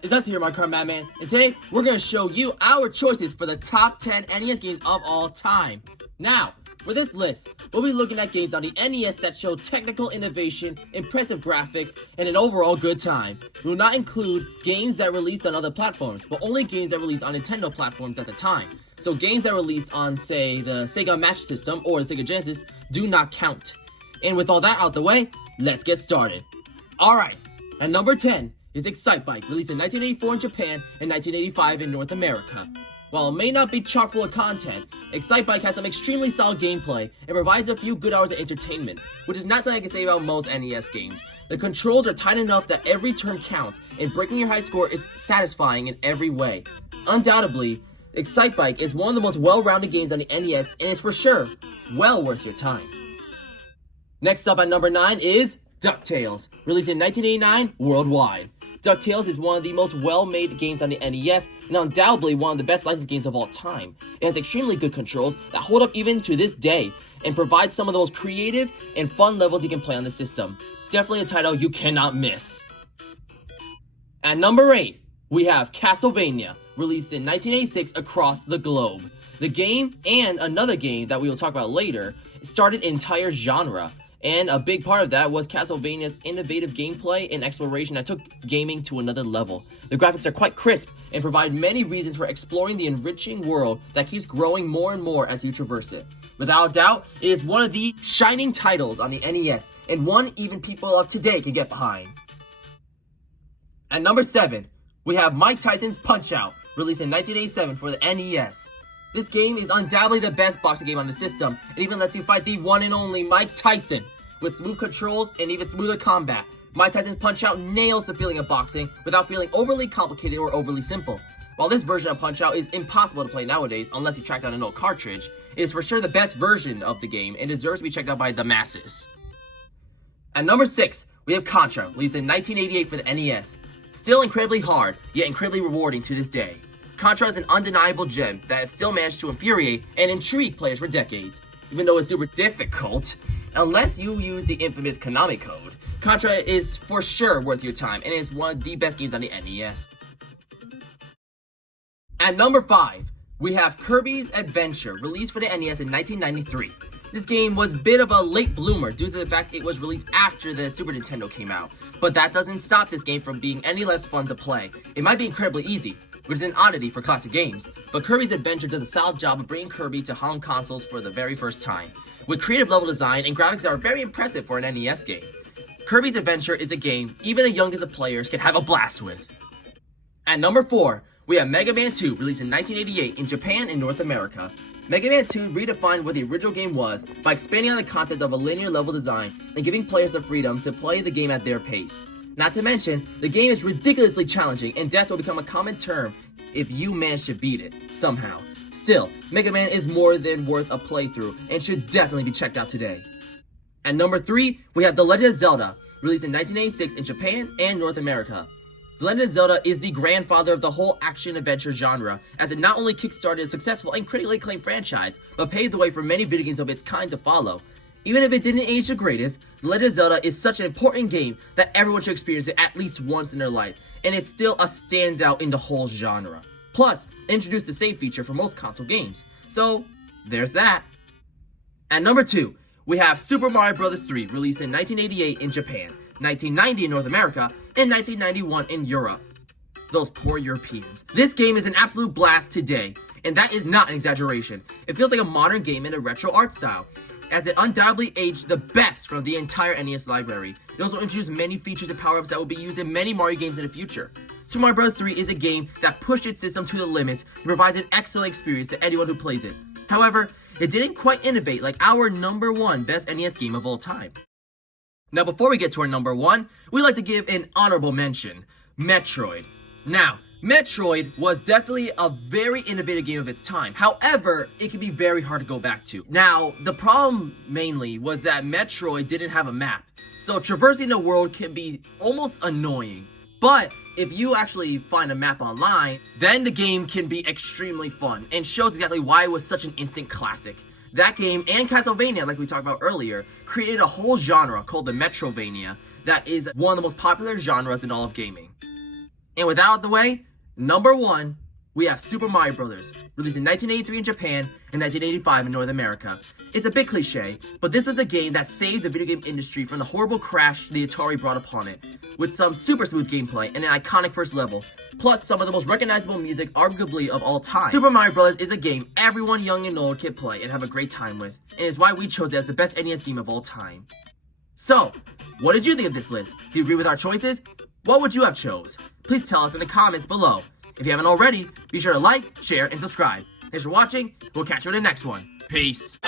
guys, it's us here, my car Madman, and today we're going to show you our choices for the top 10 NES games of all time. Now, for this list, we'll be looking at games on the NES that show technical innovation, impressive graphics, and an overall good time. We will not include games that released on other platforms, but only games that released on Nintendo platforms at the time. So games that released on, say, the Sega Master System or the Sega Genesis do not count. And with all that out the way, let's get started. Alright, at number 10 is Excitebike, released in 1984 in Japan and 1985 in North America. While it may not be chock full of content, Excitebike has some extremely solid gameplay and provides a few good hours of entertainment, which is not something I can say about most NES games. The controls are tight enough that every turn counts, and breaking your high score is satisfying in every way. Undoubtedly, Excitebike is one of the most well-rounded games on the NES and is for sure well worth your time. Next up at number 9 is DuckTales, released in 1989 worldwide. DuckTales is one of the most well-made games on the NES, and undoubtedly one of the best licensed games of all time. It has extremely good controls that hold up even to this day, and provides some of the most creative and fun levels you can play on the system. Definitely a title you cannot miss. At number 8, we have Castlevania, released in 1986 across the globe. The game, and another game that we will talk about later, started an entire genre. And a big part of that was Castlevania's innovative gameplay and exploration that took gaming to another level. The graphics are quite crisp and provide many reasons for exploring the enriching world that keeps growing more and more as you traverse it. Without doubt, it is one of the shining titles on the NES, and one even people of today can get behind. At number 7, we have Mike Tyson's Punch-Out!, released in 1987 for the NES. This game is undoubtedly the best boxing game on the system, and even lets you fight the one and only Mike Tyson. With smooth controls and even smoother combat, Mike Tyson's Punch-Out! Nails the feeling of boxing without feeling overly complicated or overly simple. While this version of Punch-Out! Is impossible to play nowadays unless you track down an old cartridge, it is for sure the best version of the game and deserves to be checked out by the masses. At number 6, we have Contra, released in 1988 for the NES. Still incredibly hard, yet incredibly rewarding to this day. Contra is an undeniable gem that has still managed to infuriate and intrigue players for decades. Even though it's super difficult, unless you use the infamous Konami code, Contra is for sure worth your time and is one of the best games on the NES. At number 5, we have Kirby's Adventure, released for the NES in 1993. This game was a bit of a late bloomer due to the fact it was released after the Super Nintendo came out, but that doesn't stop this game from being any less fun to play. It might be incredibly easy, which is an oddity for classic games, but Kirby's Adventure does a solid job of bringing Kirby to home consoles for the very first time, with creative level design and graphics that are very impressive for an NES game. Kirby's Adventure is a game even the youngest of players can have a blast with. At number 4, we have Mega Man 2, released in 1988 in Japan and North America. Mega Man 2 redefined what the original game was by expanding on the concept of a linear level design and giving players the freedom to play the game at their pace. Not to mention, the game is ridiculously challenging, and death will become a common term if you manage to beat it, somehow. Still, Mega Man is more than worth a playthrough, and should definitely be checked out today. At number 3, we have The Legend of Zelda, released in 1986 in Japan and North America. The Legend of Zelda is the grandfather of the whole action-adventure genre, as it not only kickstarted a successful and critically acclaimed franchise, but paved the way for many video games of its kind to follow. Even if it didn't age the greatest, The Legend of Zelda is such an important game that everyone should experience it at least once in their life, and it's still a standout in the whole genre. Plus, it introduced the save feature for most console games. So, there's that. At number 2, we have Super Mario Bros. 3, released in 1988 in Japan, 1990 in North America, and 1991 in Europe. Those poor Europeans. This game is an absolute blast today, and that is not an exaggeration. It feels like a modern game in a retro art style, as it undoubtedly aged the best from the entire NES library. It also introduced many features and power-ups that will be used in many Mario games in the future. Super Mario Bros. 3 is a game that pushed its system to the limits and provides an excellent experience to anyone who plays it. However, it didn't quite innovate like our number 1 best NES game of all time. Now, before we get to our number 1, we'd like to give an honorable mention, Metroid. Now, Metroid was definitely a very innovative game of its time. However, it can be very hard to go back to. Now, the problem mainly was that Metroid didn't have a map, so traversing the world can be almost annoying. But if you actually find a map online, then the game can be extremely fun and shows exactly why it was such an instant classic. That game and Castlevania, like we talked about earlier, created a whole genre called the Metrovania that is one of the most popular genres in all of gaming. And with that out of the way, number 1, we have Super Mario Bros., released in 1983 in Japan and 1985 in North America. It's a bit cliche, but this was the game that saved the video game industry from the horrible crash the Atari brought upon it, with some super smooth gameplay and an iconic first level, plus some of the most recognizable music arguably of all time. Super Mario Bros. Is a game everyone young and old can play and have a great time with, and is why we chose it as the best NES game of all time. So, what did you think of this list? Do you agree with our choices? What would you have chose? Please tell us in the comments below. If you haven't already, be sure to like, share, and subscribe. Thanks for watching. We'll catch you in the next one. Peace.